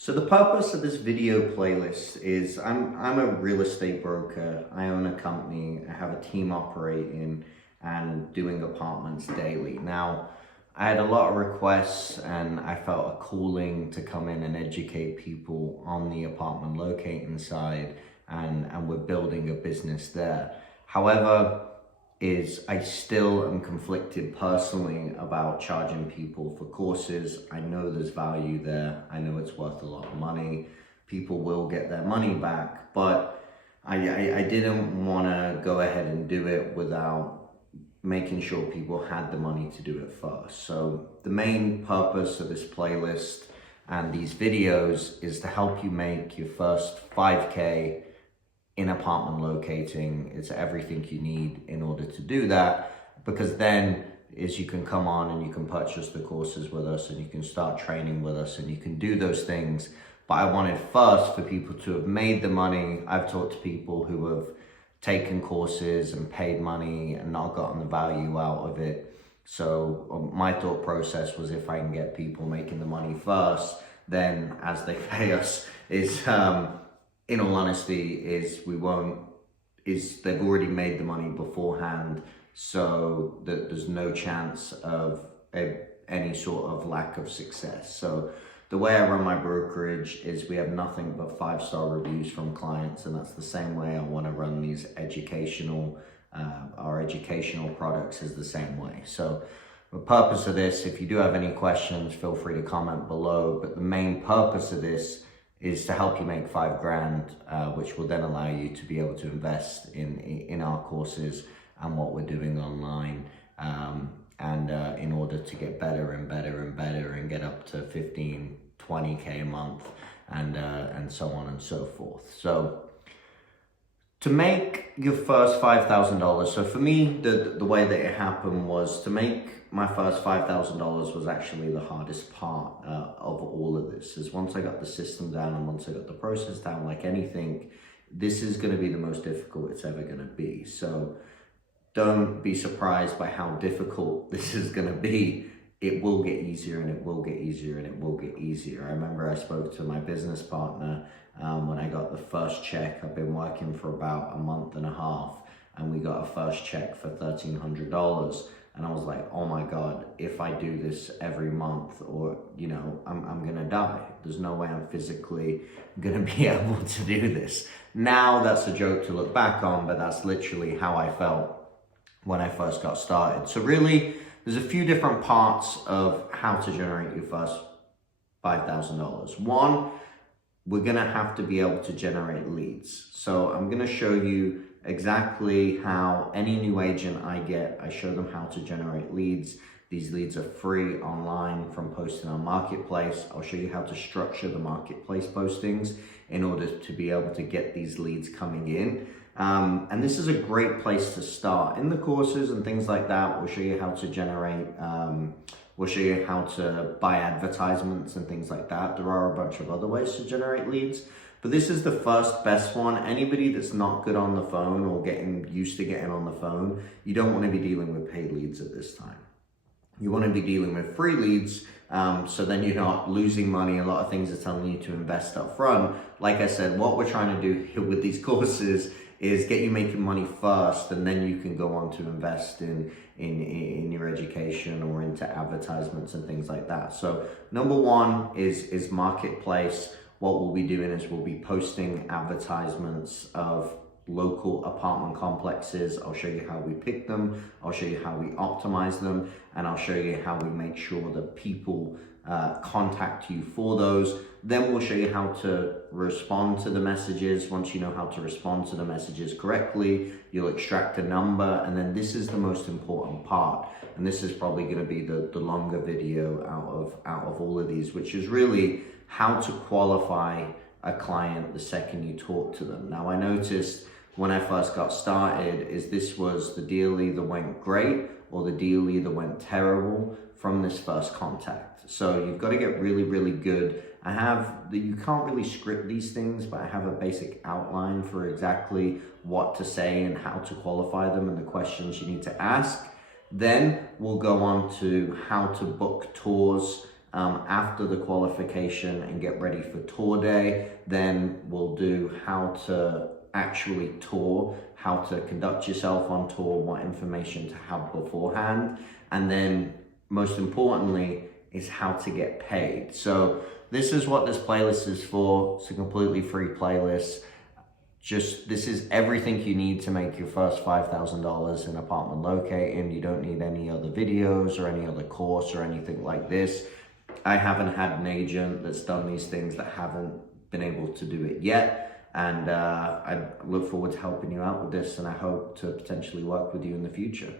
So the purpose of this video playlist is I'm a real estate broker. I own a company. I have a team operating and doing apartments daily. Now, I had a lot of requests and I felt a calling to come in and educate people on the apartment locating side, and we're building a business there. However, I still am conflicted personally about charging people for courses. I know there's value there. I know it's worth a lot of money. People will get their money back, but I didn't want to go ahead and do it without making sure people had the money to do it first. So the main purpose of this playlist and these videos is to help you make your first 5K in apartment locating. It's everything you need in order to do that, because then you can come on and you can purchase the courses with us and you can start training with us and you can do those things. But I wanted first for people to have made the money. I've talked to people who have taken courses and paid money and not gotten the value out of it. So my thought process was, if I can get people making the money first, then as they pay us in all honesty, they've already made the money beforehand, so that there's no chance of any sort of lack of success. So the way I run my brokerage is we have nothing but 5-star reviews from clients, and that's the same way I want to run these our educational products is the same way. So the purpose of this, if you do have any questions, feel free to comment below, but the main purpose of this is to help you make $5,000, which will then allow you to be able to invest in our courses and what we're doing online, and in order to get better and better and better and get up to 15, 20K a month, and so on and so forth. So to make your first $5,000, so for me, the way that it happened was, to make my first $5,000 was actually the hardest part of all of this. Is once I got the system down and once I got the process down, like anything, this is going to be the most difficult it's ever going to be. So don't be surprised by how difficult this is going to be. It will get easier, and it will get easier, and it will get easier. I remember I spoke to my business partner when I got the first check. I've been working for about a month and a half, and we got a first check for $1,300. And I was like, oh my God, if I do this every month, or, I'm gonna die. There's no way I'm physically gonna be able to do this. Now that's a joke to look back on, but that's literally how I felt when I first got started. So really, there's a few different parts of how to generate your first $5,000. One, we're gonna have to be able to generate leads. So I'm gonna show you exactly how any new agent I show them how to generate leads. These leads are free online from posting on Marketplace. I'll show you how to structure the Marketplace postings in order to be able to get these leads coming in. And this is a great place to start. In the courses and things like that, we'll show you how to generate, we'll show you how to buy advertisements and things like that. There are a bunch of other ways to generate leads, but this is the first best one. Anybody that's not good on the phone or getting used to getting on the phone, you don't want to be dealing with paid leads at this time. You want to be dealing with free leads, so then you're not losing money. A lot of things are telling you to invest up front. Like I said, what we're trying to do here with these courses is get you making money first, and then you can go on to invest in your education or into advertisements and things like that. So number one is Marketplace. What we'll be doing is we'll be posting advertisements of local apartment complexes. I'll show you how we pick them, I'll show you how we optimize them, and I'll show you how we make sure that people contact you for those. Then we'll show you how to respond to the messages. Once you know how to respond to the messages correctly, you'll extract a number, and then this is the most important part, and this is probably going to be the longer video out of all of these, which is really how to qualify a client the second you talk to them. Now, I noticed when I first got started this was the deal either went great or the deal either went terrible from this first contact. So you've got to get really, really good. You can't really script these things, but I have a basic outline for exactly what to say and how to qualify them and the questions you need to ask. Then we'll go on to how to book tours After the qualification and get ready for tour day, then we'll do how to actually tour, how to conduct yourself on tour, what information to have beforehand, and then most importantly is how to get paid. So this is what this playlist is for. It's a completely free playlist. This is everything you need to make your first $5,000 in apartment locating. You don't need any other videos or any other course or anything like this. I haven't had an agent that's done these things that haven't been able to do it yet. And I look forward to helping you out with this, and I hope to potentially work with you in the future.